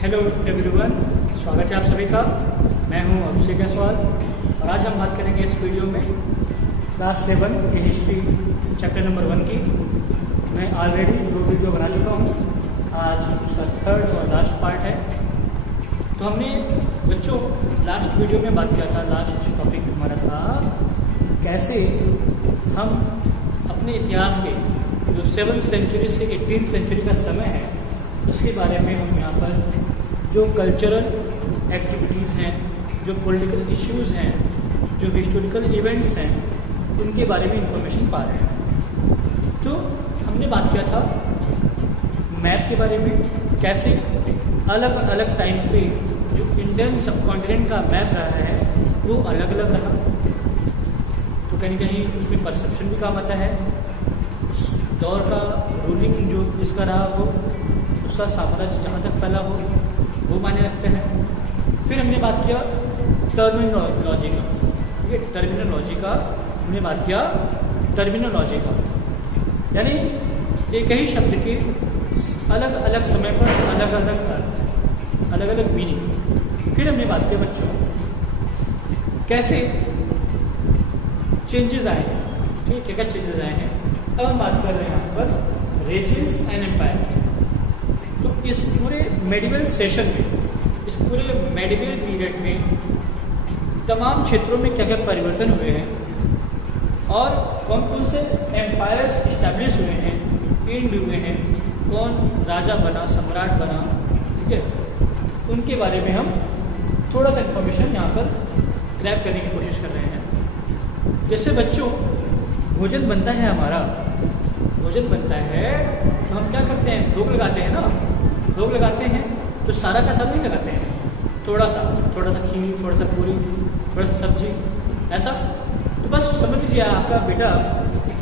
Hello everyone, स्वागत है आप सभी का। मैं हूं अभिषेक जायसवाल और आज हम बात करेंगे इस वीडियो में क्लास 7 की हिस्ट्री चैप्टर नंबर 1 की। मैं ऑलरेडी 2 वीडियो बना चुका हूं, आज उसका 3rd और लास्ट पार्ट है। तो हमने बच्चों लास्ट वीडियो में बात किया था, लास्ट टॉपिक हमारा था कैसे हम अपने इतिहास के जो 7th सेंचुरी से 18th सेंचुरी का समय है उसके बारे में हम यहाँ पर जो कल्चरल एक्टिविटीज़ हैं, जो पॉलिटिकल इश्यूज़ हैं, जो हिस्टोरिकल इवेंट्स हैं, उनके बारे में इंफॉर्मेशन पा रहे हैं। तो हमने बात किया था मैप के बारे में, कैसे अलग अलग टाइम पे जो इंडियन सबकॉन्टिनेंट का मैप रहा है वो अलग अलग रहा। तो कहीं कहीं उसमें परसेप्शन भी काम आता है, उस दौर का रूलिंग जो जिसका रहा हो, उसका साम्राज्य जहाँ तक फैला हो वो मायने रखते हैं। फिर हमने बात किया टर्मिनोलॉजी का, ठीक है, टर्मिनोलॉजी का हमने बात किया, टर्मिनोलॉजी का यानी एक ही शब्द के अलग अलग समय पर अलग अलग अर्थ, अलग अलग मीनिंग। फिर हमने बात किया बच्चों कैसे चेंजेस आए हैं, ठीक है, क्या क्या चेंजेस आए हैं। अब हम बात कर रहे हैं यहाँ पर रेजिम्स एंड एम्पायर। तो इस पूरे मेडिवल सेशन में, इस पूरे मेडिवल पीरियड में तमाम क्षेत्रों में क्या क्या परिवर्तन हुए हैं और कौन कौन से एम्पायर्स इस्टेब्लिश हुए हैं, एंड हुए हैं, कौन राजा बना, सम्राट बना, ठीक है, उनके बारे में हम थोड़ा सा इंफॉर्मेशन यहाँ पर ग्रैब करने की कोशिश कर रहे हैं। जैसे बच्चों भोजन बनता है, हमारा भोजन बनता है तो हम क्या करते हैं, भोग लगाते हैं ना, भोग लगाते हैं तो सारा का सारा नहीं लगाते हैं, थोड़ा सा खीर, थोड़ा सा पूरी, थोड़ा सा सब्जी, ऐसा। तो बस समझ लीजिए आपका बेटा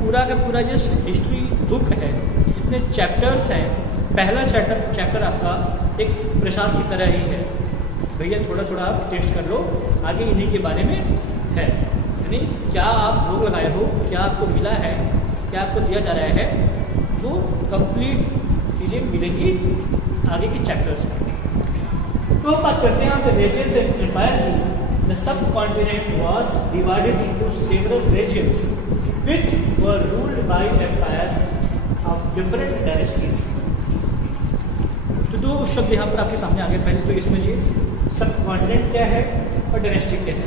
पूरा का पूरा जो हिस्ट्री बुक है जितने चैप्टर्स हैं, पहला चैप्टर आपका एक प्रसाद की तरह ही है। भैया थोड़ा थोड़ा आप टेस्ट कर लो, आगे इन्हीं के बारे में है, यानी क्या आप भोग लगाए हो, क्या आपको मिला है, क्या आपको दिया जा रहा है, वो कंप्लीट चीज़ें मिलेंगी आगे के चैप्टर्स में। तो हम बात करते हैं यहाँ पे रीजन्स एंड एम्पायर की। The subcontinent was divided into several regions which were ruled by empires of different dynasties. तो 2 शब्द यहाँ पर आपके सामने आ गए। पहले तो ये समझिए सब कॉन्टिनेंट क्या है और डायनेस्टी क्या है।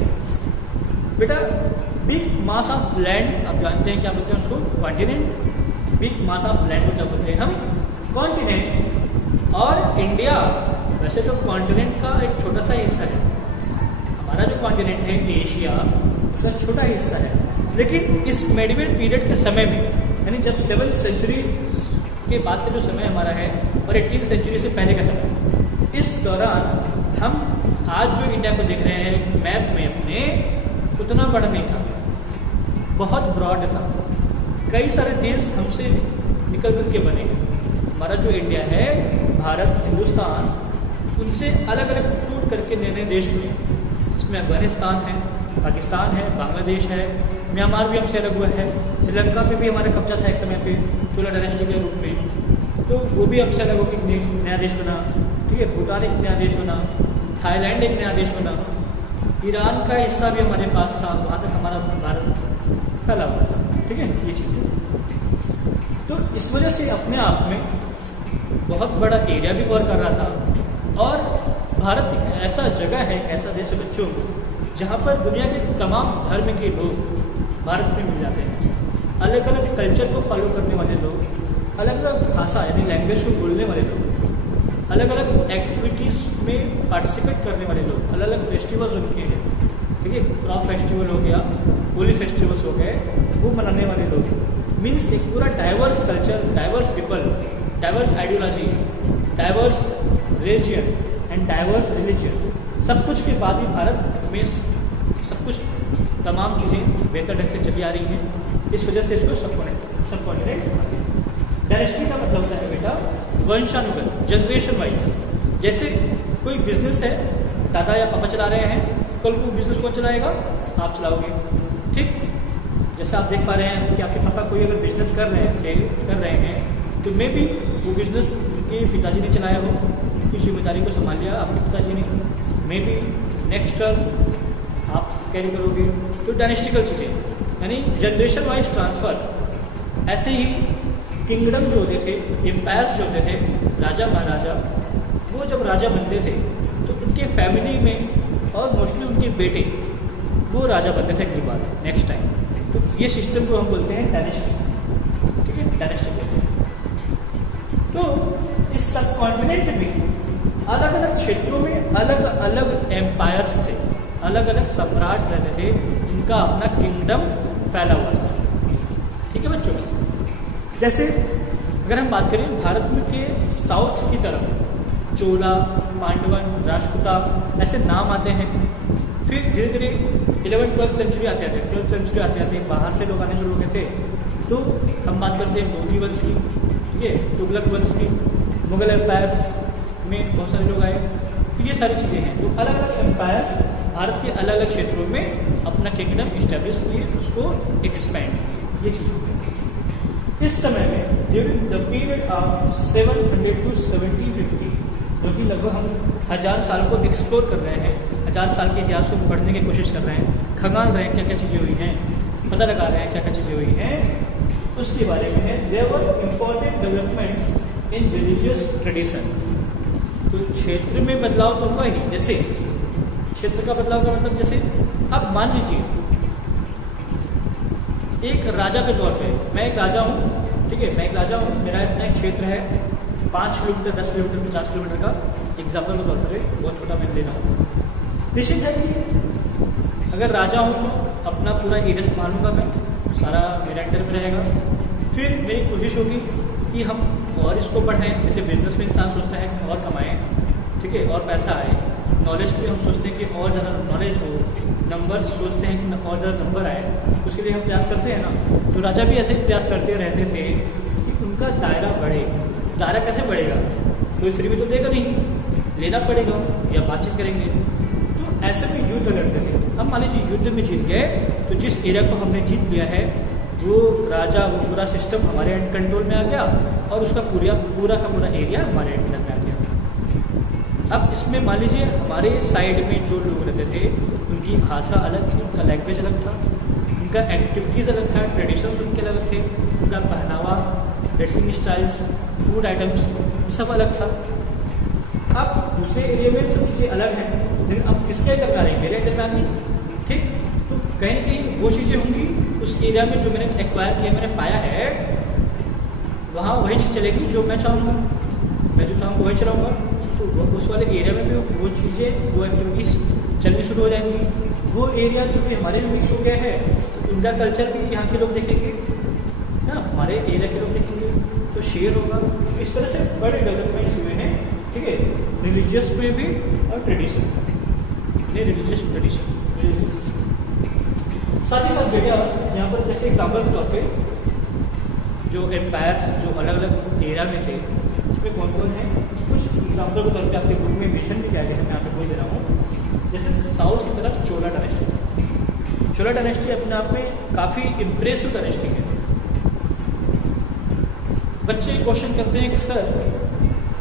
बेटा बिग मास ऑफ लैंड, आप जानते हैं क्या बोलते हैं उसको, continent. Big mass of land को क्या बोलते हैं हम, कॉन्टिनेंट। और इंडिया वैसे तो कॉन्टिनेंट का एक छोटा सा हिस्सा है, हमारा जो कॉन्टिनेंट है एशिया उसका छोटा हिस्सा है। लेकिन इस मेडिवल पीरियड के समय में, यानी जब 7th सेंचुरी के बाद का जो समय हमारा है और 18th सेंचुरी से पहले का समय, इस दौरान हम आज जो इंडिया को देख रहे हैं मैप में अपने, उतना बड़ा नहीं था, बहुत ब्रॉड था। कई सारे देश हमसे निकल करके बने। हमारा जो इंडिया है, भारत, हिंदुस्तान, उनसे अलग अलग टूट करके नए नए देश हुए। इसमें अफगानिस्तान है, पाकिस्तान है, बांग्लादेश है, म्यांमार भी हमसे अलग हुआ है, श्रीलंका पे भी हमारा कब्जा था एक समय पे चोला डायनेस्टी के रूप में, तो वो भी हमसे अलग होकर नया देश बना, ठीक है। भूटान एक नया देश बना, थाईलैंड एक नया देश बना, ईरान का हिस्सा भी हमारे पास था, वहाँ तक हमारा भारत फैला हुआ था, ठीक है, ये चीज़ें। तो इस वजह से अपने आप में बहुत बड़ा एरिया भी कवर कर रहा था। और भारत एक ऐसा जगह है, एक ऐसा देश है बच्चों जहाँ पर दुनिया के तमाम धर्म के लोग भारत में मिल जाते हैं। अलग अलग कल्चर को फॉलो करने वाले लोग, अलग अलग भाषा यानी लैंग्वेज को बोलने वाले लोग, अलग अलग एक्टिविटीज़ में पार्टिसिपेट करने वाले लोग, अलग अलग फेस्टिवल्स उनके हैं, ठीक है, क्रॉप फेस्टिवल हो गया, होली फेस्टिवल्स हो गए, वो मनाने वाले लोग। मीन्स एक पूरा diverse culture, diverse people, diverse ideology, diverse religion and diverse religion, सब कुछ के बाद भी भारत में सब कुछ तमाम चीज़ें बेहतर ढंग से चली आ रही हैं। इस वजह से इसको सबकॉन्टिनेंट। डायनेस्टी का मतलब होता है बेटा वंशानुगत, जनरेशन वाइज। जैसे कोई बिजनेस है, दादा या पापा चला रहे हैं, कल को बिजनेस कौन चलाएगा, आप चलाओगे, ठीक। जैसे आप देख पा रहे हैं कि आपके पापा कोई अगर बिजनेस कर रहे हैं तो मे भी वो बिजनेस उनके पिताजी ने चलाया हो, कि उनकी जिम्मेदारी को संभाल लिया आपके पिताजी ने, मे बी नेक्स्ट टर्म आप कैरी करोगे। तो डायनेस्टिकल चीज़ें यानी जनरेशन वाइज ट्रांसफर। ऐसे ही किंगडम जो होते थे, एम्पायर्स जो होते थे, राजा महाराजा, वो जब राजा बनते थे तो उनके फैमिली में और मोस्टली उनके बेटे वो राजा बनते थे अगली बार नेक्स्ट टाइम। तो ये सिस्टम को हम बोलते हैं डायनेस्टी, ठीक है, डायनेस्टी बोलते हैं। तो इस सब कॉन्टिनेंट में अलग अलग क्षेत्रों में अलग अलग एम्पायर्स थे, अलग अलग सम्राट रहते थे, इनका अपना किंगडम फैला हुआ था, ठीक है बच्चों। जैसे अगर हम बात करें भारत में के साउथ की तरफ चोला, पांडवन, राष्ट्रकूटा ऐसे नाम आते हैं। फिर धीरे धीरे 11वीं-12वीं सेंचुरी आते थे, 12वीं सेंचुरी आते आते बाहर से लोग आने शुरू हो गए थे। तो हम बात करते हैं लोधी वंश की, ठीक है, तुगलक वंश की, मुगल एम्पायर्स में बहुत सारे लोग आए। तो ये सारी चीज़ें हैं। तो अलग अलग एम्पायर्स भारत के अलग अलग क्षेत्रों में अपना किंगडम इस्टेब्लिश किए, उसको एक्सपैंड किए, ये चीज़। इस समय में during the period of 700 to 1750, जो कि लगभग हम 1000 साल को एक्सप्लोर कर रहे हैं, 1000 साल के इतिहास को पढ़ने की कोशिश कर रहे हैं, खंगाल रहे हैं क्या क्या चीज़ें हुई हैं, पता लगा रहे हैं क्या क्या चीज़ें हुई हैं, उसके बारे में है। There were important developments in religious tradition. तो क्षेत्र में बदलाव तो हुआ ही, जैसे क्षेत्र का बदलाव का मतलब जैसे अब मान लीजिए एक राजा के तौर पे मैं एक राजा हूँ, ठीक है, मैं एक राजा हूँ, मेरा इतना एक क्षेत्र है 5 किलोमीटर, 10 किलोमीटर, 50 किलोमीटर का एग्जाम्पल के तौर पर, बहुत छोटा मैं ले रहा हूँ। निश्चित है कि अगर राजा हूँ तो अपना पूरा एरिया संभालूंगा, मैं सारा मेरा अंडर में रहेगा। फिर मेरी कोशिश होगी कि हम और इसको बढ़ाएं, जैसे बिजनेस में इंसान सोचता है कि और कमाएं, ठीक है, और पैसा आए। नॉलेज पे हम सोचते हैं कि और ज़्यादा नॉलेज हो, नंबर सोचते हैं कि और ज़्यादा नंबर आए, उसके लिए हम प्रयास करते हैं ना। तो राजा भी ऐसे ही प्रयास करते रहते थे कि उनका दायरा बढ़े। दायरा कैसे बढ़ेगा? कोई फ्री में तो देगा नहीं, लेना पड़ेगा या बातचीत करेंगे। तो ऐसे में युद्ध लड़ते थे। हम मान लीजिए युद्ध में जीत गए तो जिस एरिया को हमने जीत लिया है वो राजा, वो पूरा सिस्टम हमारे कंट्रोल में आ गया और उसका पूरा का पूरा एरिया हमारे अंडर में आ गया। अब इसमें मान लीजिए हमारे साइड में जो लोग रहते थे उनकी भाषा अलग थी, उनका लैंग्वेज अलग था, उनका एक्टिविटीज़ अलग था, ट्रेडिशंस उनके अलग थे, उनका पहनावा, ड्रेसिंग स्टाइल्स, फूड आइटम्स, ये सब अलग था। अब दूसरे एरिया में सब चीज़ें अलग हैं, लेकिन अब किसके अंडर में आ रही है? मेरे अंडर में आ रही है, ठीक। तो कहीं ना कहीं वो चीज़ें होंगी उस एरिया में जो मैंने एक्वायर किया, मैंने पाया है, वहाँ वही चीज़ चलेगी जो मैं चाहूँगा, मैं जो चाहूँगा वही चलाऊँगा। तो उस वाले एरिया में भी वो चीज़ें, वो एक्टिविटीज़ चलनी शुरू हो जाएंगी। वो एरिया जो कि हमारे में मिक्स हो गया है तो उनका कल्चर भी यहाँ के लोग देखेंगे ना, हमारे एरिया के लोग देखेंगे, तो शेयर होगा। इस तरह से बड़े डेवलपमेंट्स हुए हैं, ठीक है, रिलीजियस में भी और ट्रेडिशन में, रिलीजियस ट्रेडिशन। साथ ही साथ बेटा यहाँ पर जैसे एग्जाम्पल के तौर पे जो एम्पायर्स जो अलग अलग एरिया में थे उसमें कौन कौन है, कुछ एग्जाम्पल के तौर पे आपके बुक में मेंशन भी किया गया है, मैं आपको बोल दे रहा हूँ। जैसे साउथ की तरफ चोला डायनेस्टी। चोला डायनेस्टी अपने आप में काफ़ी इम्प्रेसिव डायनेस्टी है। बच्चे क्वेश्चन करते हैं कि सर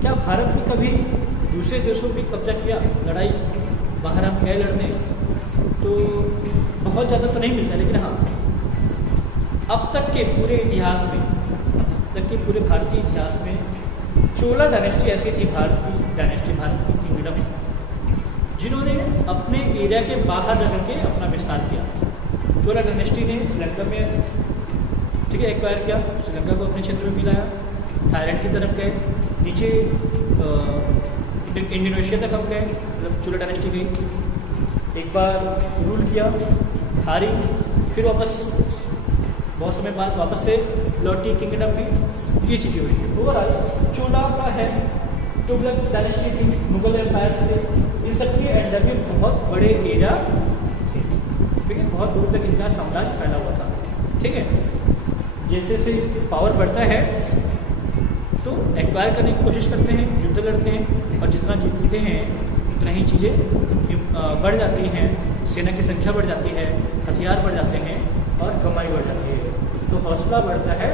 क्या भारत में कभी दूसरे देशों पे कब्जा किया, लड़ाई बाहर हम गए लड़ने? तो बहुत ज़्यादा तो नहीं मिलता, लेकिन हाँ अब तक के पूरे इतिहास में, अब तक के पूरे भारतीय इतिहास में चोला डायनेस्टी ऐसी थी, भारत की डायनेस्टी, भारत की किंगडम, जिन्होंने अपने एरिया के बाहर रह करके अपना विस्तार किया। चोला डायनेस्टी ने श्रीलंका में, ठीक है, एक्वायर किया, श्रीलंका को अपने क्षेत्र में मिलाया, थाईलैंड की तरफ गए, नीचे इंडोनेशिया तक हम गए, मतलब चोला डायनेस्टी गई, एक बार रूल किया, हारी, फिर वापस बहुत समय बाद वापस से लौटी किंगडम में। ये चीज़ें हुई है। ओवरऑल चोला का है, तुगलक डायनेस्टी थी, मुगल एम्पायर से, इन सब के अंडर में बहुत बड़े एरिया थे, ठीक है, बहुत दूर तक इनका साम्राज्य फैला हुआ था, ठीक है। जैसे जैसे पावर बढ़ता है तो एक्वायर करने की कोशिश करते हैं, युद्ध लड़ते हैं, और जितना जीतते हैं उतना ही चीज़ें बढ़ जाती हैं, सेना की संख्या बढ़ जाती है, हथियार बढ़ जाते हैं और कमाई बढ़ जाती है, तो हौसला बढ़ता है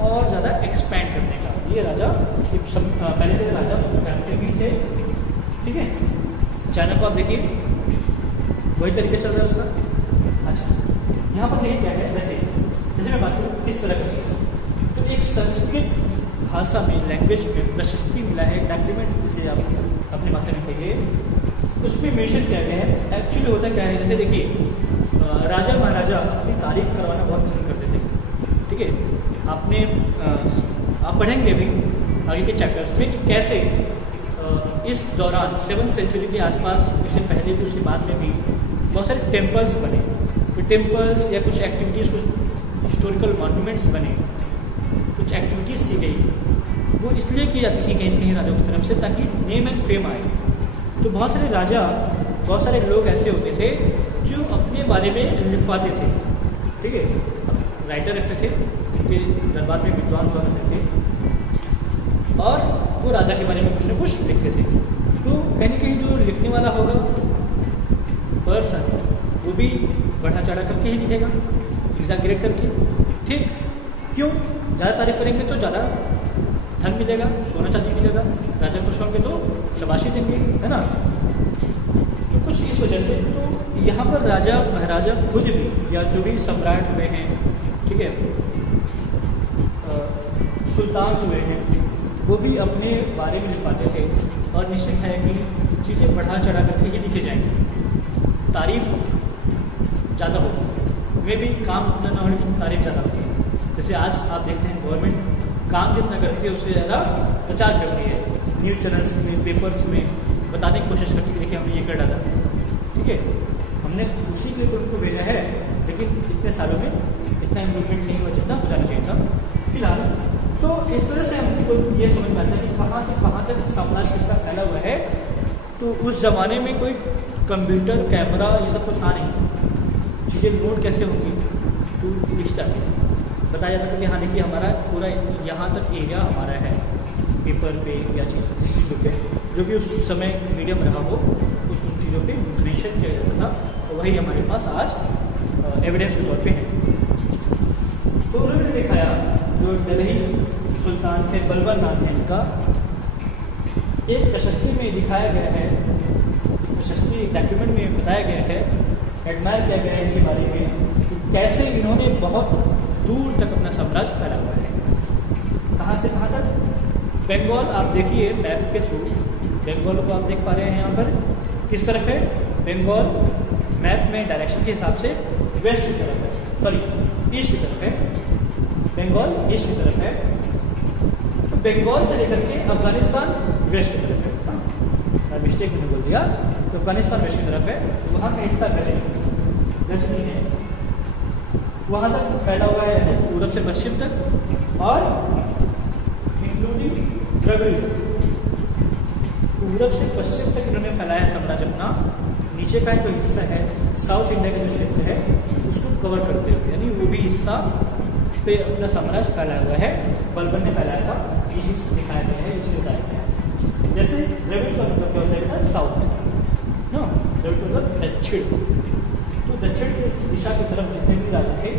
और ज़्यादा एक्सपैंड करने का। ये राजा पहले के राजा फैमिली भी थे, ठीक है, चाइना को आप देखिए वही तरीका चल रहा है उसका। अच्छा, यहाँ पर देखिए क्या है, जैसे मैं बात करूँ किस तरह की चीज़, तो एक संस्कृत भाषा में, लैंग्वेज में प्रशस्ति मिला है, डॉक्यूमेंट जिसे आप अपनी भाषा में कहिए, उसमें मेंशन किया गया है। एक्चुअली होता क्या है, जैसे देखिए राजा महाराजा अपनी तारीफ करवाना बहुत पसंद करते थे। ठीक है, आप पढ़ेंगे अभी आगे के चैप्टर्स में कि कैसे इस दौरान 7वीं सेंचुरी के आसपास, उससे पहले भी उसके बाद में भी बहुत सारे टेम्पल्स बने, तो टेम्पल्स या कुछ एक्टिविटीज़, कुछ हिस्टोरिकल मॉन्यूमेंट्स बने, कुछ एक्टिविटीज़ की गई, वो इसलिए की जाती थी कहीं कहीं राजाओं की तरफ से ताकि नेम एंड फेम आए। तो बहुत सारे राजा, बहुत सारे लोग ऐसे होते थे जो अपने बारे में लिखवाते थे। ठीक है, राइटर रखते थे, उनके दरबार में विद्वान हुआ करते थे और वो राजा के बारे में कुछ न कुछ लिखते थे। तो कहीं न कहीं जो लिखने वाला होगा पर्सन, वो भी बढ़ा चढ़ा करके ही लिखेगा, एग्जैगरेट करके। ठीक, क्यों? ज़्यादा तारीफ करेंगे तो ज़्यादा धन मिलेगा, सोना चांदी मिलेगा, राजा खुश होंगे तो शाबाशी देंगे, है ना। तो कुछ इस वजह से तो यहाँ पर राजा महाराजा खुद भी या जो भी सम्राट हुए हैं, ठीक है, सुल्तान हुए हैं, वो भी अपने बारे में लिखवाते थे और निश्चित है कि चीज़ें बढ़ा चढ़ा करके ही लिखी जाएंगी। तारीफ ज़्यादा होगी, वे भी काम उतना ना हो लेकिन तारीफ ज़्यादा होगी। जैसे आज आप देखते हैं गवर्नमेंट काम जितना करती है उससे ज़्यादा प्रचार करती है, न्यूज़ चैनल्स में, पेपर्स में बताने की कोशिश करती है कि देखिए हमने ये कर डाला। ठीक है, हमने उसी के लिए तो उनको भेजा है, लेकिन इतने सालों में इतना इम्प्रूवमेंट नहीं हुआ जितना हो जाना चाहिए था फिलहाल। तो इस तरह से हमको ये समझ में आता है कि कहाँ से कहाँ तक साम्राज्य किसका फैला हुआ है। तो उस ज़माने में कोई कंप्यूटर, कैमरा ये सब कुछ था नहीं, चीज़ें नोट कैसे होंगी, तो लिख जाती थी, बताया जाता था कि हाँ देखिए हमारा पूरा यहाँ तक एरिया हमारा है, पेपर पे या जिस चीज़ों पे जो भी उस समय मीडियम रहा हो उस चीज़ों पे मेंशन किया जाता था, और वही हमारे पास आज एविडेंस के तौर पे है। तो उन्होंने दिखाया, जो दिल्ली सुल्तान थे बलबन नाम है इनका, एक प्रशस्ति में दिखाया गया है, प्रशस्ति डॉक्यूमेंट में बताया गया है, एडमायर किया गया है इनके बारे में कि कैसे इन्होंने बहुत दूर तक अपना साम्राज्य फैला हुआ है। कहाँ से कहाँ तक? बंगाल आप देखिए मैप के थ्रू, बंगाल को आप देख पा रहे हैं यहाँ पर किस तरफ है। बंगाल मैप में डायरेक्शन के हिसाब से वेस्ट की तरफ है, सॉरी ईस्ट की तरफ है, बंगाल ईस्ट की तरफ है। तो बंगाल से लेकर के अफगानिस्तान वेस्ट की तरफ है। हाँ, मिस्टेक मैंने बोल दिया, तो अफगानिस्तान वेस्ट की तरफ है, वहाँ का हिस्सा गजनी है, वहाँ तक फैला हुआ है पूरब से पश्चिम तक, और इंक्लूडिंग द्रविड़, पूरब से पश्चिम तक इन्होंने फैलाया साम्राज्य अपना। नीचे का जो हिस्सा है साउथ इंडिया का जो क्षेत्र है उसको कवर करते हुए, यानी वो भी हिस्सा पे अपना साम्राज्य फैलाया हुआ है। बलबन ने फैलाया था, ये चीज़ दिखाया गया है, ये चीज़ बताया गया है। जैसे द्रविड़ का मतलब क्या होता है, साउथ ना, द्रविड़ का मतलब दक्षिण। तो दक्षिण की दिशा की तरफ जितने भी राज्य थे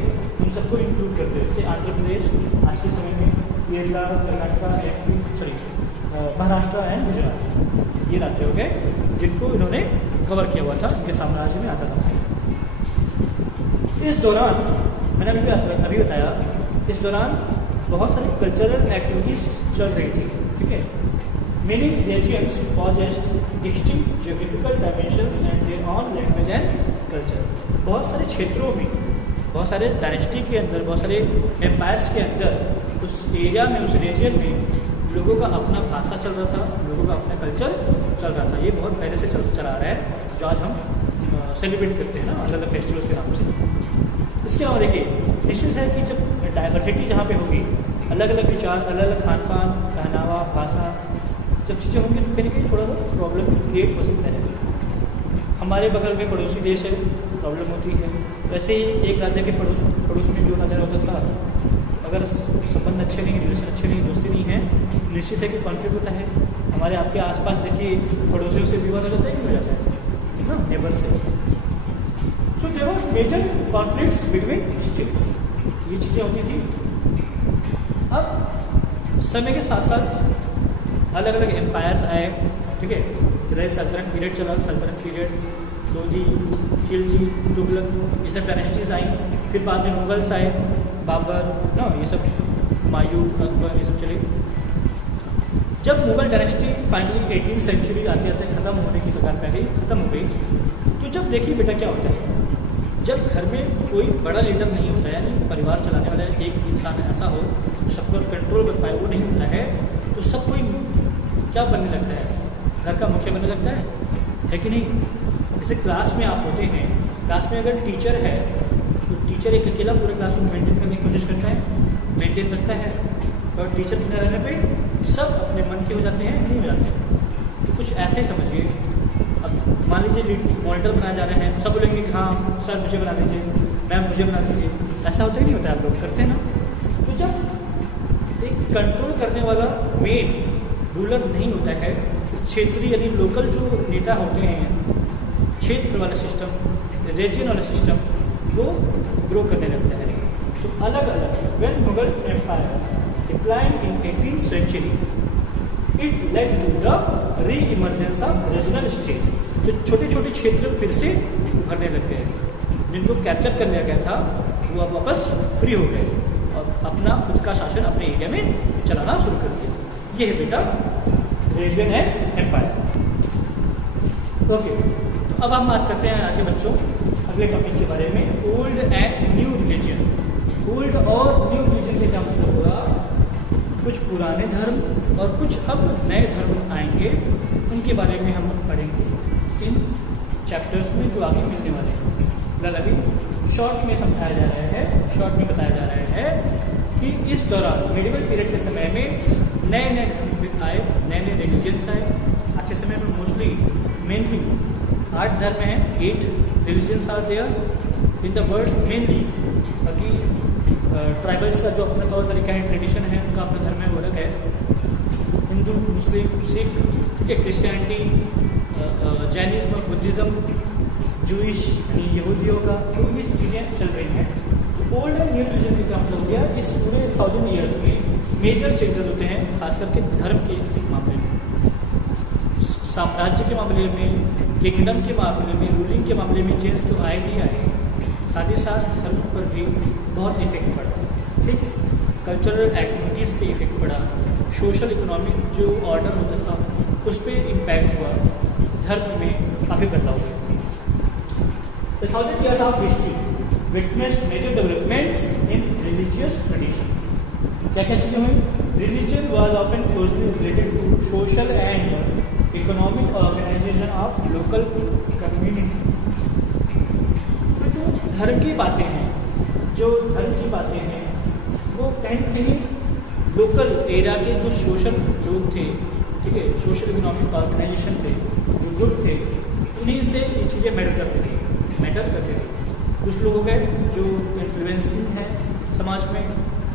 उन सबको इंक्लूड करते हुए, जैसे आंध्र प्रदेश आज के समय में, केरला, कर्नाटका, महाराष्ट्र एंड गुजरात, ये राज्य हो गए जिनको इन्होंने कवर किया हुआ था, इनके साम्राज्य में आता था। इस दौरान मैंने अभी बताया, इस दौरान बहुत सारी कल्चरल एक्टिविटीज चल रही थी। ठीक है, Many regions possessed distinct geographical dimensions and their own language and culture. बहुत सारे क्षेत्रों में, बहुत सारे डायनेस्टी के अंदर, बहुत सारे एम्पायर्स के अंदर, उस एरिया में, उस रीजन में लोगों का अपना भाषा चल रहा था, लोगों का अपना कल्चर चल रहा था। ये बहुत पहले से चला आ रहा है, जो आज हम सेलिब्रेट करते हैं ना अलग अलग फेस्टिवल्स के नाम से। इसके अलावा देखिए, निश्चित है कि जब डाइवर्सिटी जहाँ पे होगी, अलग अलग विचार, अलग अलग खान पान, पहनावा, भाषा, जब चीज़ें होंगी तो कहीं थोड़ा बहुत प्रॉब्लम क्रिएट हो सकता है। हमारे बगल में पड़ोसी देश है, प्रॉब्लम होती है। वैसे ही एक राज्य के पड़ोस में जो नजर होता था, अगर संबंध अच्छे नहीं, रिलेशन अच्छे नहीं, दोस्ती नहीं है, निश्चित है कि कॉन्फ्लिक्ट होता है। हमारे आपके आसपास देखिए पड़ोसियों से विवाद हो जाता है कि हो जाता है ना, नेबर से। So there were major conflicts between states, ये चीज़ें होती थी। अब समय के साथ साथ अलग अलग एम्पायर्स आए, ठीक है, पहले सल्तनत पीरियड चला, सल्तनत पीरियड लोधी, खिलजी, तुगलक, ये सब डायनेस्टीज आई। फिर बाद में मुगल्स आए, बाबर ना, ये सब हुमायूं, अकबर, ये सब चले। जब मुगल डायनेस्टी फाइनली 18वीं सेंचुरी आते आते खत्म होने की कगार पे गई, खत्म हो गई, तो जब देखिए बेटा क्या होता है, जब घर में कोई बड़ा लीडर नहीं होता है, यानी परिवार चलाने वाला एक इंसान ऐसा हो सबको कंट्रोल कर पाए, वो नहीं होता है, तो सब कोई क्या बनने लगता है, घर का मुखिया बनने लगता है कि नहीं। जैसे क्लास में आप होते हैं, क्लास में अगर टीचर है तो टीचर एक अकेला पूरे क्लास को मेंटेन करने की कोशिश करता है, मेंटेन करता है, और टीचर के रहने पे सब अपने मन के हो जाते हैं, नहीं हो जाते हैं। तो कुछ ऐसा ही समझिए। अब मान लीजिए मॉनिटर बनाया जा रहे हैं, सब बोलेंगे कि हाँ सर मुझे बना दीजिए, मैम मुझे बना दीजिए, ऐसा होता ही नहीं होता है, आप लोग करते हैं ना। तो जब एक कंट्रोल करने वाला मेन रूलर नहीं होता है, क्षेत्रीय यानी लोकल जो नेता होते हैं, क्षेत्र वाला सिस्टम, रीजन वाला सिस्टम, वो ग्रो करने लगता है। तो अलग अलग when Mughal empire decline in 18th century, it led to the re-emergence of regional states। जो छोटे छोटे क्षेत्र फिर से उभरने लग गए, जिनको कैप्चर कर लिया गया था वो अब वापस फ्री हो गए और अपना खुद का शासन अपने एरिया में चलाना शुरू कर दिया। ये है बेटा रीजन एंड एम्पायर। ओके, तो अब हम बात करते हैं आगे बच्चों अगले टॉपिक के बारे में, old and new religion. Old और न्यू रिलीजन के क्या मतलब होगा, कुछ पुराने धर्म और कुछ अब नए धर्म आएंगे, उनके बारे में हम पढ़ेंगे इन चैप्टर्स में जो आगे मिलने वाले हैं। अभी शॉर्ट में समझाया जा रहा है, शॉर्ट में बताया जा रहा है कि इस दौरान मेडिवल पीरियड के समय में नए नए धर्म आए, नए नए रिलीजन्स आए। आज के समय में मोस्टली मेनली 8 धर्म हैं, 8 religions are there in the world mainly. बाकी ट्राइबल्स का जो अपना तौर तरीका है, ट्रेडिशन है, उनका अपना धर्म है, वो अलग है। हिंदू, मुस्लिम, सिख, ठीक है, क्रिश्चियनिटी, जैनिज्म, बुद्धिज़्म, जूइश यहूदियों का, तो ये चीज़ें चल रही हैं। तो ओल्ड एंड न्यू रिलीजन का क्या मतलब हो गया, इस पूरे 1000 ईयर्स में मेजर चेंजेस होते हैं, खास करके धर्म के मामले में, साम्राज्य के मामले में, किंगडम के मामले में, रूलिंग के मामले में चेंज तो आए ही आए, साथ ही साथ धर्म पर भी बहुत इफेक्ट पड़ा। ठीक, कल्चरल एक्टिविटीज़ पे इफेक्ट पड़ा, सोशल इकोनॉमिक जो ऑर्डर होता था उस पर इम्पैक्ट हुआ, धर्म में काफ़ी बदलाव हुए। The 1000 years of history witnessed major developments in religious tradition। क्या क्या चीज़ें हुई, religion was often closely related to social and economic organization of local community। तो जो धर्म की बातें हैं, जो धर्म की बातें हैं वो कहीं न कहीं लोकल एरिया के जो सोशल लोग थे, ठीक है, सोशल इकोनॉमिक ऑर्गेनाइजेशन थे, जो ग्रुप थे, उन्हीं से ये चीज़ें मैटर करती थी। कुछ लोग हो गए जो इन्फ्लुएंसिंग है समाज में,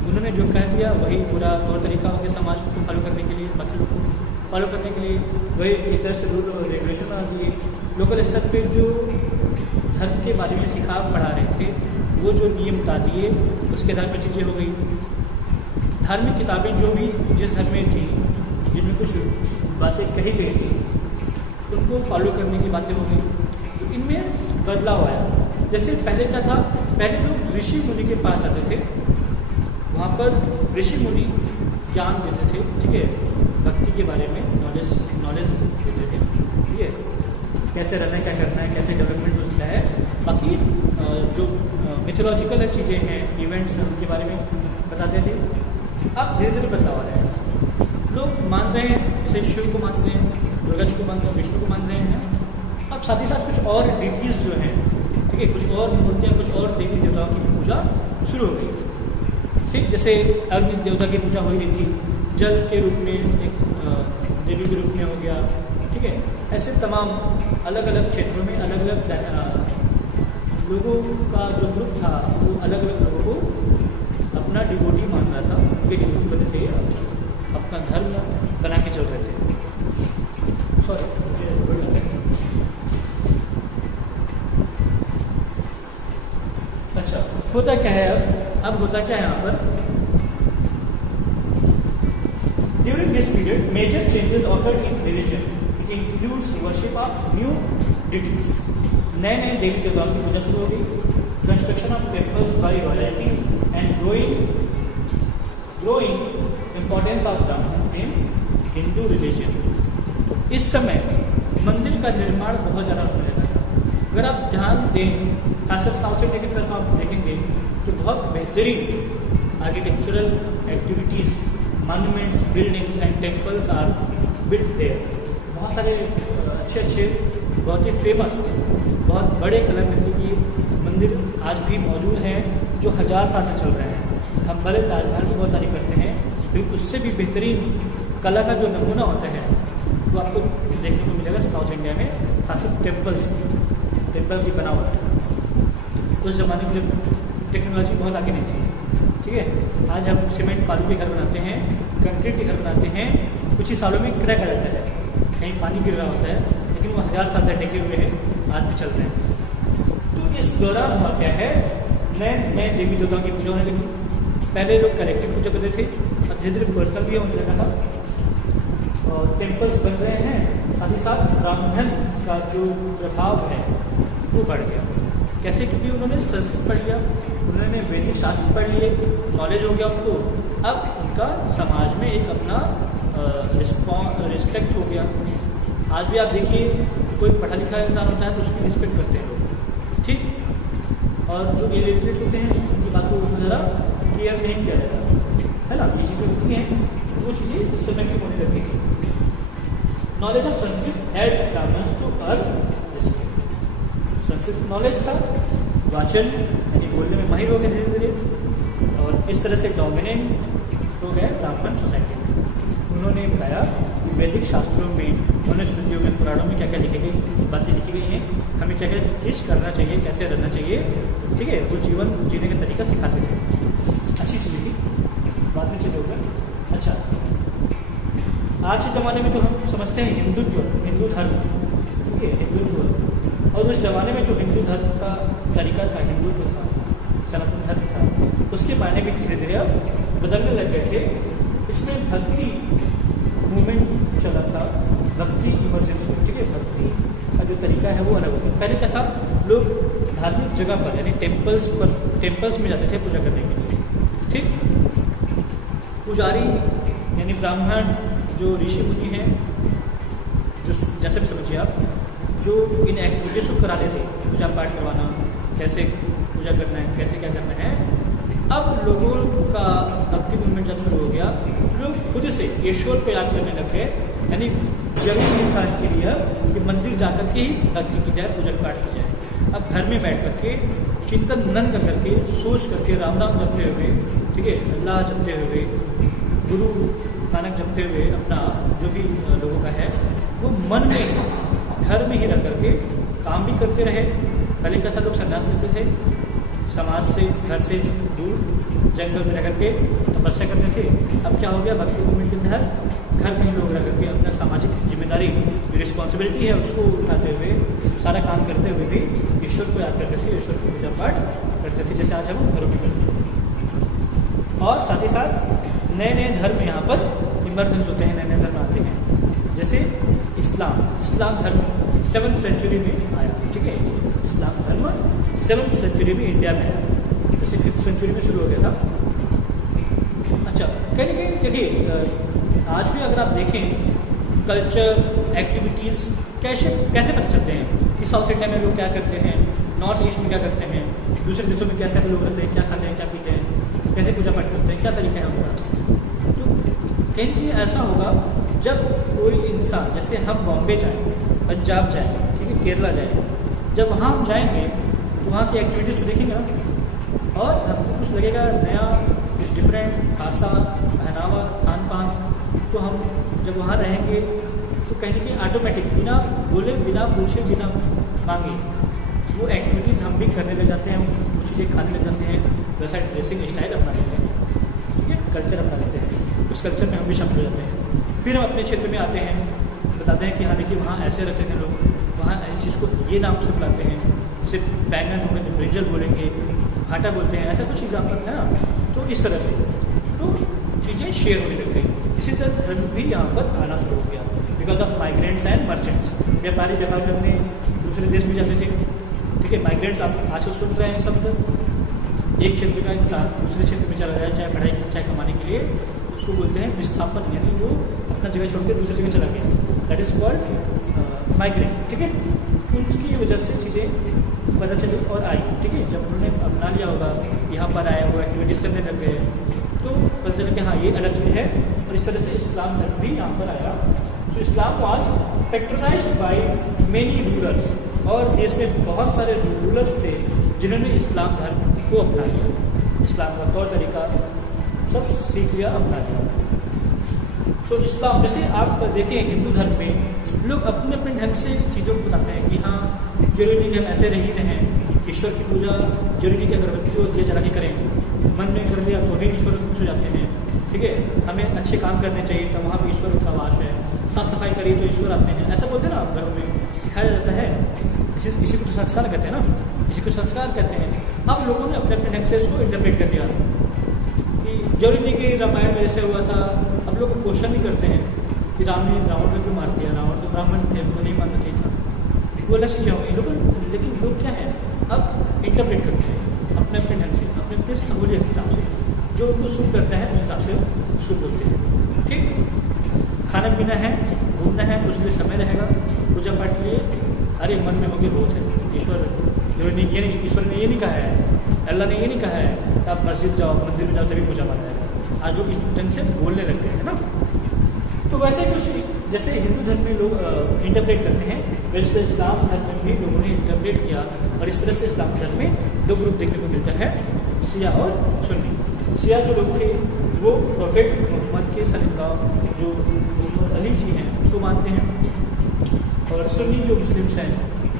उन्होंने जो कह दिया वही पूरा तौर तरीका हो गया समाज को फॉलो करने के लिए, बाकी लोग को फॉलो करने के लिए वही एक तरह से रूल और रेगुलेशन बना दिए। लोकल स्तर पे जो धर्म के बारे में सिखा पढ़ा रहे थे वो जो नियम बता दिए उसके आधार पर चीज़ें हो गई। धार्मिक किताबें जो भी जिस धर्म में थी, जिनमें कुछ बातें कही गई थी, उनको फॉलो करने की बातें हो गई। तो इनमें बदलाव आया। जैसे पहले क्या था, पहले लोग ऋषि मुनि के पास आते थे, वहाँ पर ऋषि मुनि ज्ञान देते थे, ठीक है, भक्ति के बारे में नॉलेज देते थे, ठीक है, कैसे रहना है, क्या करना है, कैसे डेवलपमेंट होता है। बाकी जो मिथोलॉजिकल चीज़ें हैं, इवेंट्स हैं, उनके बारे में बताते थे। अब धीरे धीरे बदलाव आ रहा है, लोग मान रहे हैं, जैसे शिव को मानते हैं, दुर्गा जी को मानते हैं, विष्णु को मान रहे हैं। अब साथ ही साथ कुछ और डिटीज जो हैं, ठीक है, कुछ और मूर्तियाँ, कुछ और देवी देवताओं की पूजा शुरू हो गई। ठीक, जैसे अग्नि देवता की पूजा हो रही थी, जल के रूप में एक देवी के रूप में हो गया, ठीक है। ऐसे तमाम अलग अलग क्षेत्रों में अलग अलग लोगों का जो ग्रुप था वो अलग अलग लोगों को अपना डिवोटी मान रहा था, उनके डिवोटी बने थे, अपना धर्म बना के चल रहे थे। अच्छा, होता क्या है अब होता क्या है यहाँ पर, during this period major changes occurred in religion. It includes worship of new deities, नए नए देवी देवताओं की पूजा शुरू हो गई। Construction of temples by royalty and growing importance of Brahman in Hindu religion. तो इस समय मंदिर का निर्माण बहुत ज़्यादा होने लगा था। अगर आप ध्यान दें, खासकर साउथ इंडिया की तरफ आप देखेंगे तो बहुत बेहतरीन architectural activities, monuments, buildings and temples are built there. बहुत सारे अच्छे अच्छे, बहुत ही फेमस, बहुत बड़े कलाकृति की मंदिर आज भी मौजूद हैं जो 1000 साल से चल रहे हैं। हम भले ताजमहल की बहुत तारीफ करते हैं, फिर उससे भी बेहतरीन कला का जो नमूना होता है वो आपको देखने को मिलेगा साउथ इंडिया में, खासकर टेम्पल की बनावट। उस जमाने में जब टेक्नोलॉजी बहुत आगे नहीं थी, ठीक है। आज हम सीमेंट बालू के घर बनाते हैं, कंक्रीट के घर बनाते हैं, कुछ ही सालों में क्रैक आ जाता है, कहीं पानी गिर रहा होता है, लेकिन वो 1000 साल से टिके हुए हैं, आज भी चलते हैं। तो इस दौरान हुआ क्या है, नए देवी देवताओं की पूजा होने लगी। पहले लोग कलेक्टिव पूजा करते थे, अब धीरे धीरे पर्सनल भी होने लगा था और टेम्पल्स बन रहे हैं। साथ ही साथ ब्राह्मण का जो प्रभाव है वो बढ़ गया। कैसे? क्योंकि उन्होंने संस्कृत पढ़ लिया, उन्होंने वैदिक शास्त्र पढ़ लिए, नॉलेज हो गया उनको। अब उनका समाज में एक अपना रिस्पेक्ट हो गया। आज भी आप देखिए, कोई पढ़ा लिखा इंसान होता है तो उसकी रिस्पेक्ट करते हैं लोग, ठीक। और जो इलिटरेट होते हैं उनकी बात को ज़रा क्लियर नहीं किया जाता है ना, ये चीज़ें होती हैं, वो चीज़ें इस समय की होने लगी है। Knowledge of Sanskrit help Brahmans to earn respect. Sanskrit knowledge था, वाचन यानी बोलने में माहिर हो गए धीरे धीरे, और इस तरह से डोमिनेंट हो गए ब्राह्मण सोसाइटी में। उन्होंने बताया वैदिक शास्त्रों में, उन्होंने स्मृतियों में, पुराणों में क्या क्या लिखी गई बातें लिखी गई हैं, हमें क्या क्या चीज़ करना चाहिए, कैसे रहना चाहिए, ठीक है। वो जीवन जीने का तरीका सिखाते थे, अच्छी चीज़ थी। बाद में चले होगा। अच्छा, आज के ज़माने में तो हम समझते हैं हिंदुत्व, हिंदू धर्म, ठीक है, हिंदुत्व। और उस ज़माने में जो हिंदू धर्म का तरीका था, हिंदुत्व था, सनातन धर्म था, उसके मायने भी धीरे धीरे अब बदलने लग गए थे। इसमें भक्ति मूवमेंट चला था, भक्ति इमरजेंसी, ठीक है। भक्ति का जो तरीका है वो अलग हो गया। पहले क्या था, लोग धार्मिक जगह पर यानी टेम्पल्स में जाते थे पूजा करने के लिए, ठीक। पुजारी यानी ब्राह्मण, जो ऋषि मुनि हैं, जो जैसे भी समझिए आप, जो इन एक्टिविटीज़ को कराते थे, पूजा पाठ करवाना, कैसे पूजा करना है, कैसे क्या करना है। अब लोगों का भक्ति मूवमेंट जब शुरू हो गया, लोग खुद से ईश्वर को याद करने लग गए। यानी जरूरी नहीं था के लिए कि मंदिर जाकर के ही भक्ति की जाए, पूजा पाठ की जाए। अब घर में बैठ करके चिंतन मनन कर करके, सोच करके, राम नाम जपते हुए, ठीक है, अल्लाह जपते हुए, गुरु नानक जपते हुए, अपना जो भी लोगों का है वो मन में घर में ही रह करके काम भी करते रहे। पहले क्या था, लोग संन्यास लेते थे, समाज से, घर से दूर जंगल में रह करके तपस्या करते थे। अब क्या हो गया, भक्ति मूवमेंट के तहत घर में ही लोग रह करके अपना सामाजिक जिम्मेदारी, जो रिस्पॉन्सिबिलिटी है उसको उठाते हुए, सारा काम करते हुए भी ईश्वर को याद करते थे, ईश्वर की पूजा पाठ करते थे, जैसे आज हम घरों में करते हैं। और साथ ही साथ नए नए धर्म यहाँ पर इमर्जेंस होते हैं, नए नए धर्म आते हैं। जैसे इस्लाम धर्म 7th सेंचुरी में आया, ठीक है। इस्लाम धर्म 7th सेंचुरी में इंडिया में आया, जैसे 5th सेंचुरी में शुरू हो गया था। अच्छा, कहीं ना कहीं देखिए, आज भी अगर आप देखें कल्चर एक्टिविटीज़ कैसे पता चलते हैं कि साउथ इंडिया में लोग क्या करते हैं, नॉर्थ ईस्ट में क्या करते हैं, दूसरे देशों में कैसे लोग रहते हैं, क्या खाते हैं, क्या पीते हैं, कैसे पूजा पाठ करते हैं, क्या तरीका है उनका। तो कहीं ऐसा होगा, जब कोई इंसान, जैसे हम बॉम्बे जाएँ, पंजाब जाएँ, ठीक है, केरला जाएँ, जब वहाँ हम जाएंगे तो वहाँ की एक्टिविटीज़ को देखेंगे ना, और हमको कुछ लगेगा नया, कुछ डिफरेंट, खासा पहनावा, खान पान। तो हम जब वहाँ रहेंगे तो कहीं ना कहीं ऑटोमेटिक, बिना बोले, बिना पूछे, बिना मांगे वो एक्टिविटीज़ हम भी करने लग जाते हैं, वो चीज़ें खाने लग जाते हैं, वैसा ड्रेसिंग स्टाइल अपना लेते हैं, ठीक है, कल्चर अपना लेते हैं, उस कल्चर में हम भी शामिल हो जाते हैं। फिर हम अपने क्षेत्र में आते हैं, बताते हैं कि हाँ देखिए वहाँ ऐसे रहते हैं लोग, वहाँ इस चीज़ को ये नाम से बुलाते हैं, जैसे बैंगन हो गए तो ब्रिंजल बोलेंगे, भाटा बोलते हैं, ऐसा कुछ एग्जाम्पल है ना। तो इस तरह से तो चीज़ें शेयर होने लग गई। इसी तरह धर्म भी यहाँ पर आना शुरू हो गया, because of migrants and merchants. व्यापारी व्यापार करने दूसरे देश में जाते थे, ठीक है। माइग्रेंट्स आप आजकल सुन रहे हैं शब्द, एक क्षेत्र का इंसान दूसरे क्षेत्र में चला जाए, चाहे पढ़ाई चाहे कमाने के लिए, उसको बोलते हैं विस्थापन, यानी वो अपना जगह छोड़ के दूसरी जगह चला गया, दैट इज कॉल्ड माइग्रेंट, ठीक है। उनकी वजह से चीज़ें पता चली और आई, ठीक है। जब उन्होंने अपना लिया होगा, यहाँ पर आए, वो एक्टिविटीज़ करने लग गए, तो पता चला कि हाँ ये अलग चीज़ है। और इस तरह से इस्लाम धर्म भी यहाँ पर आया। तो इस्लाम was patronised by many rulers, और देश में बहुत सारे रूलर्स थे जिन्होंने इस्लाम धर्म को अपना लिया, इस्लाम का तौर तरीका सब सीख लिया, अपना लिया। तो इस्लाम, जैसे आप देखिए हिंदू धर्म में लोग अपने अपने ढंग से चीज़ों को बताते हैं कि हाँ जरूरी नहीं कि हम ऐसे रह ही रहें, ईश्वर की पूजा जरूरी नहीं कि अगरबत्ती होती है चला के करें, मन में कर लिया तो भी ईश्वर खुश हो जाते हैं, ठीक है। हमें अच्छे काम करने चाहिए तो वहाँ भी ईश्वर का वास है, साफ सफाई करिए तो ईश्वर आते हैं, ऐसा बोलते हैं ना घरों में सिखाया जाता है। इसी को तो संस्कार कहते हैं ना, इसी को संस्कार कहते हैं। अब लोगों ने अपने अपने ढंग से इसको इंटरप्रेट कर दिया कि जरूरी नहीं कि रामायण में जैसे हुआ था। अब लोग क्वेश्चन नहीं करते हैं कि राम ने रावण को क्यों मार दिया, रावण जो ब्राह्मण थे उनको नहीं मारना चाहिए था, वो अलग चीज़ें होंगी लोग। लेकिन लोग क्या है, अब इंटरप्रेट करते हैं अपने अपने ढंग से, अपने अपने सहूलियत के हिसाब से, जो उनको सूट करता है उस हिसाब से सूट होते हैं, ठीक। खाना पीना है, घूमना है, कुछ भी समय रहेगा, पूजा पाठ के लिए अरे मन में होगी बहुत है, ईश्वर जो नहीं, ये नहीं, ईश्वर ने ये नहीं कहा है, अल्लाह ने ये नहीं कहा है आप मस्जिद जाओ, मंदिर में जाओ तभी पूजा माना है। आज लोग इस ढंग से बोलने लगते हैं ना। तो वैसे कुछ जैसे हिंदू धर्म में लोग इंटरप्रेट करते हैं, वैसे इस्लाम धर्म में भी लोगों ने इंटरप्रेट किया, और इस तरह से इस्लाम धर्म में दो ग्रुप देखने को मिलता है, शिया और सुन्नी। शिया जो लोग थे वो प्रोफेट मोहम्मद के सल्लल्लाहु, जो मोहम्मद अली जी हैं उनको मानते हैं, और सुन्नी जो मुस्लिम्स हैं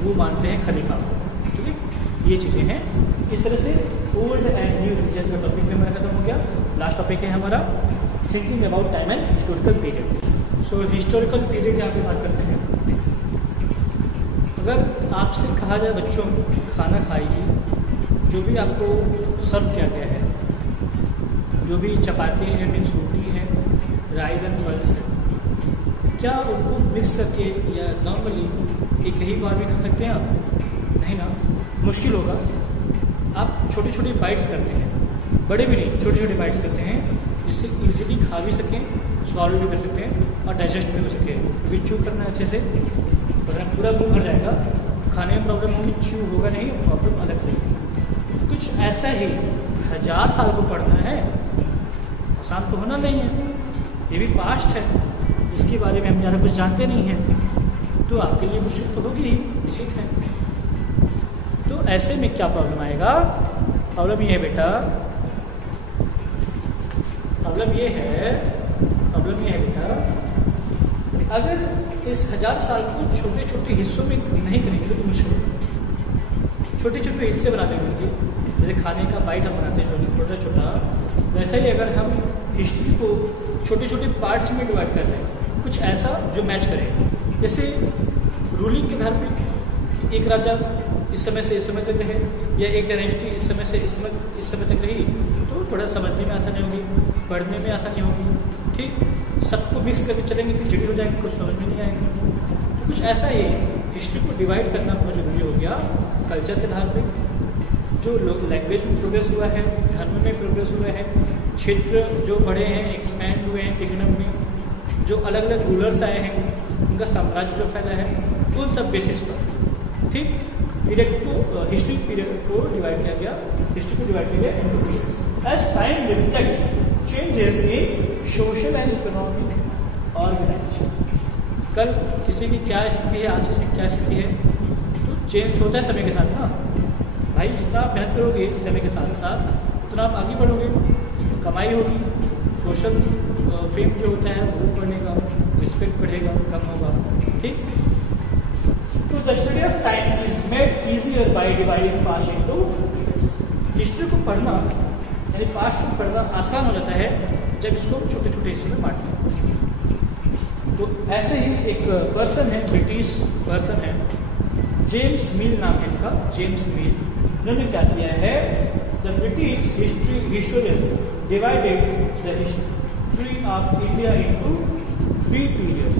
वो मानते हैं खलीफा, ठीक है। ये चीज़ें हैं। इस तरह से ओल्ड एंड न्यू रिलीजन का टॉपिक हमारा खत्म हो गया। लास्ट टॉपिक है हमारा thinking about time and historical period. So historical period यहाँ पे बात करते हैं। अगर आपसे कहा जाए बच्चों खाना खाइए, जो भी आपको सर्व किया गया है, जो भी चपाती है, मिक्स रोटी है, राइस एंड पल्स है, क्या उनको मिक्स करके या नॉर्मली एक ही बार में खा सकते हैं आप? नहीं ना, मुश्किल होगा। आप छोटी छोटी बाइट्स करते हैं, बड़े भी नहीं, छोटे छोटे बाइट्स करते हैं, जिससे इजीली खा भी सकें, सॉल्व भी कर सकते हैं और डाइजेस्ट भी हो सके। क्योंकि च्यू करना अच्छे से, अगर पूरा मुँह भर जाएगा खाने में प्रॉब्लम होगी, च्यू होगा नहीं, प्रॉब्लम अलग से। कुछ ऐसा ही 1000 साल को पढ़ना है, आसान तो होना नहीं है, ये भी पास्ट है जिसके बारे में हम ज़्यादा कुछ जानते नहीं हैं, तो आपके लिए मुश्किल तो होगी ही, निश्चित है। तो ऐसे में क्या प्रॉब्लम आएगा? प्रॉब्लम ये है बेटा, प्रॉब्लम ये है बेटा, अगर इस 1000 साल को छोटे छोटे हिस्सों में नहीं करेंगे तो मुश्किल है। छोटे छोटे हिस्से बनाने होंगे, जैसे खाने का बाइट हम बनाते हैं छोटा छोटा, वैसे ही अगर हम हिस्ट्री को छोटे छोटे पार्ट्स में डिवाइड कर रहे हैं, कुछ ऐसा जो मैच करे। जैसे रूलिंग के धर्म में एक राजा इस समय से इस समय तक रहे, या एक डायनेस्टी इस समय से इस समय तक रही, तो थोड़ा समझने में आसानी होगी, पढ़ने में आसानी होगी, ठीक। सबको मिक्स करके चलेंगे खिचड़ी हो जाएगी, कुछ समझ में नहीं आएगा। तो कुछ ऐसा ही हिस्ट्री को डिवाइड करना बहुत जरूरी हो गया। कल्चर के आधार पे जो लोग लैंग्वेज में प्रोग्रेस हुआ है, धर्म में प्रोग्रेस हुआ है, क्षेत्र जो बड़े हैं, एक्सपैंड हुए हैं किंगडम में, जो अलग अलग रूलर्स आए हैं, उनका साम्राज्य जो फैला है, उन सब बेसिस पर, ठीक। पीरियड को, हिस्ट्री पीरियड को डिवाइड किया गया, हिस्ट्री को डिवाइड किया गया into periods as time reflects changes in social and economic organisation. कल किसी की क्या स्थिति है, आज किसी की क्या स्थिति है, तो चेंज होता है समय के साथ ना भाई। जितना आप मेहनत करोगे समय के साथ साथ उतना आप आगे बढ़ोगे, कमाई होगी, सोशल फेम जो होता है वो बढ़ेगा, रिस्पेक्ट बढ़ेगा, कम होगा, ठीक। तो the study of time is made easier by dividing past into. History को पढ़ना यानी पास्ट को पढ़ना आसान हो जाता है जब इसको छोटे छोटे हिस्सों में बांटना। तो ऐसे ही एक पर्सन है, ब्रिटिश पर्सन है, जेम्स मिल नाम है इनका, जेम्स मिल। इन्होंने क्या किया है, the British history historians divided the history of India into 3 periods.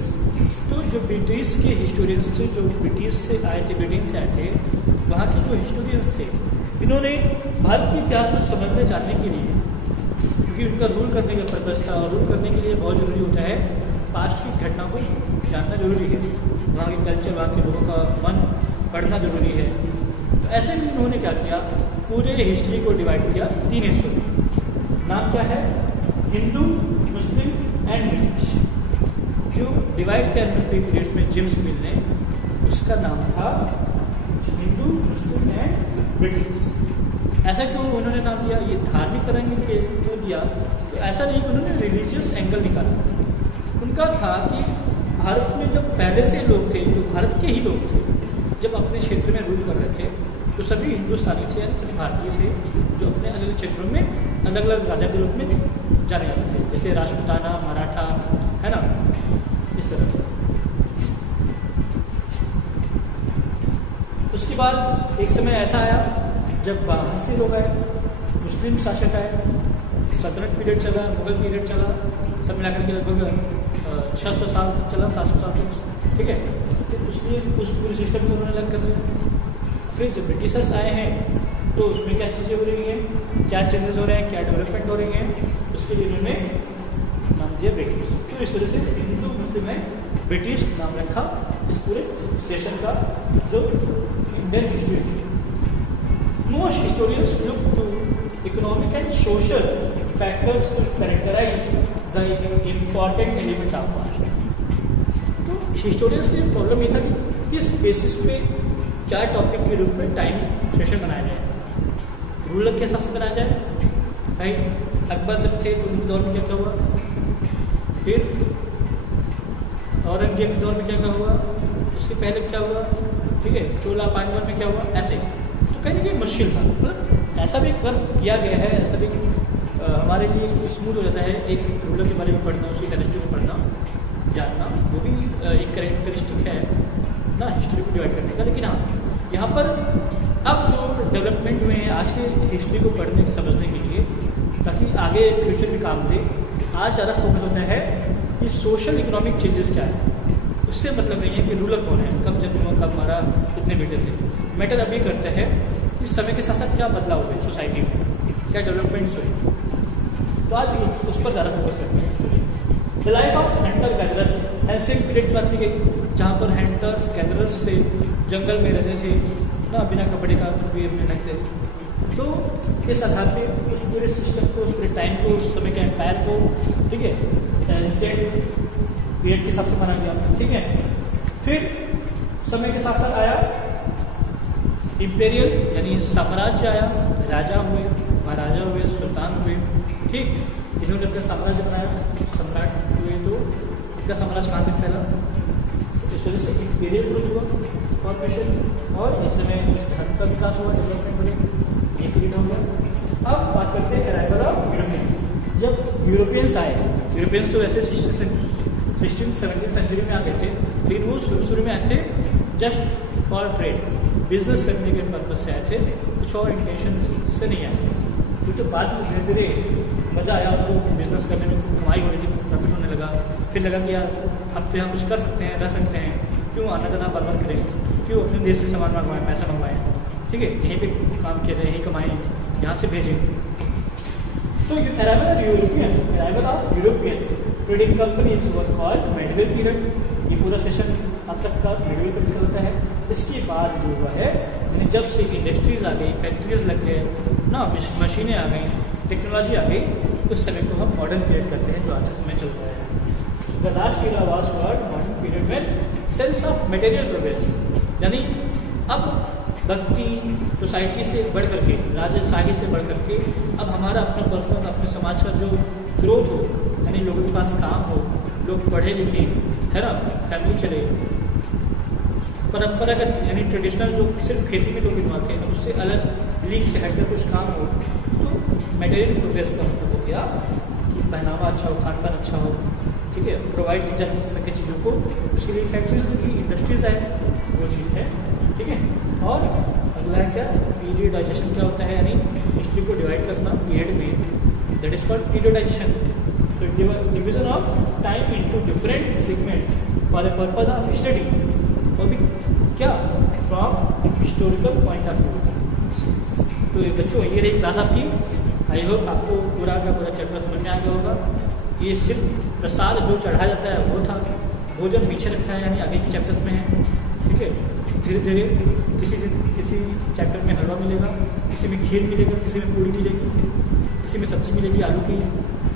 तो जो ब्रिटिश के हिस्टोरियंस थे, जो ब्रिटिश से आए थे, ब्रिटेन से आए थे, वहाँ के जो हिस्टोरियंस थे, इन्होंने भारत के इतिहास को समझने जानने के लिए, क्योंकि उनका रूल करने का पर्पज था, और रूल करने के लिए बहुत ज़रूरी होता है पास्ट की घटना को जानना जरूरी है, वहाँ के कल्चर, वहाँ के लोगों का मन पढ़ना जरूरी है। तो ऐसे में उन्होंने क्या किया, पूरे हिस्ट्री को डिवाइड किया 3 हिस्सों में। नाम क्या है? Hindu, Muslim and British. जो डिवाइड किया 3 पीरियड्स में जेम्स मिल ने, उसका नाम था हिंदू, मुस्लिम एंड ब्रिटिश। ऐसा क्यों उन्होंने नाम दिया? ये धार्मिक रंग के क्यों दिया? तो ऐसा नहीं कि उन्होंने रिलीजियस एंगल निकाला। उनका था कि भारत में जब पहले से लोग थे, जो भारत के ही लोग थे, जब अपने क्षेत्र में रूल कर रहे थे, तो सभी हिंदुस्तानी थे, यानी सभी भारतीय थे, जो अपने अलग अलग क्षेत्रों में अलग अलग राजा के रूप में जाने जाते थे, जैसे राजपूताना, मराठा, है ना, इस तरह से। उसके बाद एक समय ऐसा आया जब बाहर से लोग आए, मुस्लिम शासक आए, सल्तनत पीरियड चला, मुगल पीरियड चला, सब मिलाकर के लगभग 600 साल तक चला, 700 साल तक, ठीक है। तो उसलिए उस पूरे सिस्टम को उन्होंने अलग कर दिया। फिर जब ब्रिटिशर्स आए हैं तो उसमें क्या चीज़ें हो रही हैं, क्या चेंजेस हो रहे हैं, क्या डेवलपमेंट हो रही हैं, उसके लिए उन्होंने नाम दिया ब्रिटिश। तो इस वजह से हिंदू, मुस्लिम में ब्रिटिश नाम रखा इस पूरे सेशन का, जो इंडियन हिस्ट्री थी। Most historians look to economic and social factors to characterise the important element of past. तो हिस्टोरियंस की प्रॉब्लम ये था कि किस बेसिस पे क्या टॉपिक के रूप में टाइम सेशन बनाया जाए, रूलर के हिसाब से बनाया जाए। भाई अकबर जब थे तो उनके दौर में क्या क्या हुआ, फिर औरंगजेब के दौर में क्या क्या हुआ, उसके पहले क्या हुआ, ठीक है, चोला पांडवर में क्या हुआ, ऐसे। तो कहीं ना कहीं मुश्किल था, मतलब ऐसा भी कर किया गया है, ऐसा भी हमारे लिए स्मूथ हो जाता है एक रूलर के बारे में पढ़ना, उसकी कैरेक्टर में पढ़ना, जानना, वो भी एक कैरेक्टरिस्टिक है ना हिस्ट्री को डिवाइड करने का। लेकिन हाँ, यहाँ पर अब जो डेवलपमेंट हुए हैं आज के हिस्ट्री को पढ़ने के समझने के लिए, ताकि आगे फ्यूचर में काम दे, आज ज़्यादा फोकस होता है कि सोशल इकोनॉमिक चेंजेस क्या है। उससे मतलब नहीं है कि रूलर कौन है, कब जन्म हुआ, कब मारा, कितने बेटे थे। मैटर अभी करता है कि समय के साथ साथ क्या बदलाव हुए सोसाइटी में, क्या डेवलपमेंट्स हुए। तो आज उस पर ज़्यादा फोकस करते हैं। The life of Hunter gatherers, ancient period की बात की गई, जहाँ पर हंटर्स गैदरर्स से जंगल में रहते थे ना, बिना कपड़े का, कुछ भी अपने ढंग से। तो इस आधार पे उस पूरे सिस्टम को, उस पूरे टाइम को, उस समय के एम्पायर को, ठीक है, एंशिएंट पीरियड के हिसाब से माना गया, ठीक है। फिर समय के साथ साथ आया इम्पेरियल, यानी साम्राज्य आया, राजा हुए, महाराजा हुए, सुल्तान हुए, ठीक। इन्होंने अपना साम्राज्य बनाया, सम्राट हुए, तो इनका साम्राज्य कहाँ तक फैला, इस वजह से इम्पेरियल ग्रोथ हुआ कॉर्पोरेशन, और इस समय उस धर्म का विकास हुआ, डेवलपमेंट बने, ये पीरियड हो गया। अब बात करते हैं अराइवल ऑफ यूरोपियंस। जब यूरोपियंस आए, यूरोपियंस तो वैसे 16th-17th सेंचुरी में आ गए थे, लेकिन वो शुरू में आए थे जस्ट फॉर ट्रेड, बिजनेस करने के पर्पज से आए थे, कुछ और इंटेंशन से नहीं आए थे। तो बाद में धीरे धीरे मज़ा आया, उनको बिजनेस करने में खूब कमाई हो रही थी, प्रॉफिट होने लगा। फिर लगा कि यार हम तो यहाँ कुछ कर सकते हैं, रह सकते हैं, क्यों आना जाना बार-बार करें, क्यों अपने देश से सामान मंगवाएं, पैसा मंगवाएं, ठीक है, यहीं पे काम किया जाए, यहीं कमाएं, यहाँ से भेजें। तो arrival of European trading companies was called medieval period. ये पूरा सेशन अब तक का मेडिवल पीरियड चलता है। इसके बाद जो हुआ है, यानी जब से इंडस्ट्रीज आ गई, फैक्ट्रीज लग गए ना, मशीनें आ गई, टेक्नोलॉजी आ गई, उस समय को हम मॉडर्न पीरियड करते हैं, जो आज समय चल रहा है। The last era was called modern period when sense of material progress, यानी अब भक्ति सोसाइटी से बढ़ करके, राजशाही से बढ़ करके, अब हमारा अपना पर्सनल, अपने समाज का जो ग्रोथ हो, यानी लोगों के पास काम हो, लोग पढ़े लिखे, है ना, फैमिली चले, परंपरागत यानी ट्रेडिशनल जो सिर्फ खेती में लोग इन्वॉल्व थे, उससे अलग लीग से हटकर कुछ काम हो, तो मटेरियल प्रोग्रेस का मतलब हो गया कि पहनावा अच्छा हो, खान पान अच्छा हो, ठीक है, प्रोवाइड की जा सके चीज़ों को, उसके लिए फैक्ट्रीज की, इंडस्ट्रीज आए, वो चीज़ है, ठीक है। और अगला है क्या, पीरियडाइजेशन क्या होता है, यानी हिस्ट्री को डिवाइड करना पीरियड में, दैट इज कॉल्ड पीरियडाइजेशन। तो division of time into different segments for the purpose of study, वो भी क्या from historical point of view. तो बच्चों ये रही क्लास आपकी। आई होप आपको पूरा का पूरा चैप्टर समझ में आ गया होगा। ये सिर्फ प्रसाद जो चढ़ाया जाता है वो था, भोजन पीछे रखा है यानी आगे के चैप्टर्स में है। ठीक है, धीरे धीरे किसी चैप्टर में हलवा मिलेगा, किसी में खीर मिलेगा, किसी में पूड़ी मिलेगी, किसी में सब्जी मिलेगी आलू की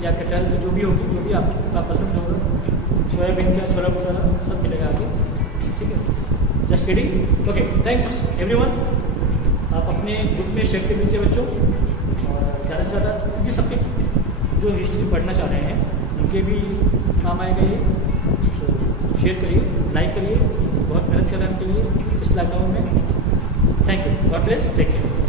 या कटहल की, जो भी होगी, जो भी आपका पसंद होगा, सोयाबीन का, छोला भटूरा सब मिलेगा आगे। ठीक है, just kidding. Okay, thanks everyone. आप अपने ग्रुप में शेयर कर दीजिए बच्चों, और ज़्यादा से ज़्यादा क्योंकि सबके जो हिस्ट्री पढ़ना चाह रहे हैं उनके भी काम आएगा ये। तो शेयर करिए, लाइक करिए, बहुत मेहनत कर रहे हैं उनके लिए इस लॉकडाउन में। Thank you, God bless, take care.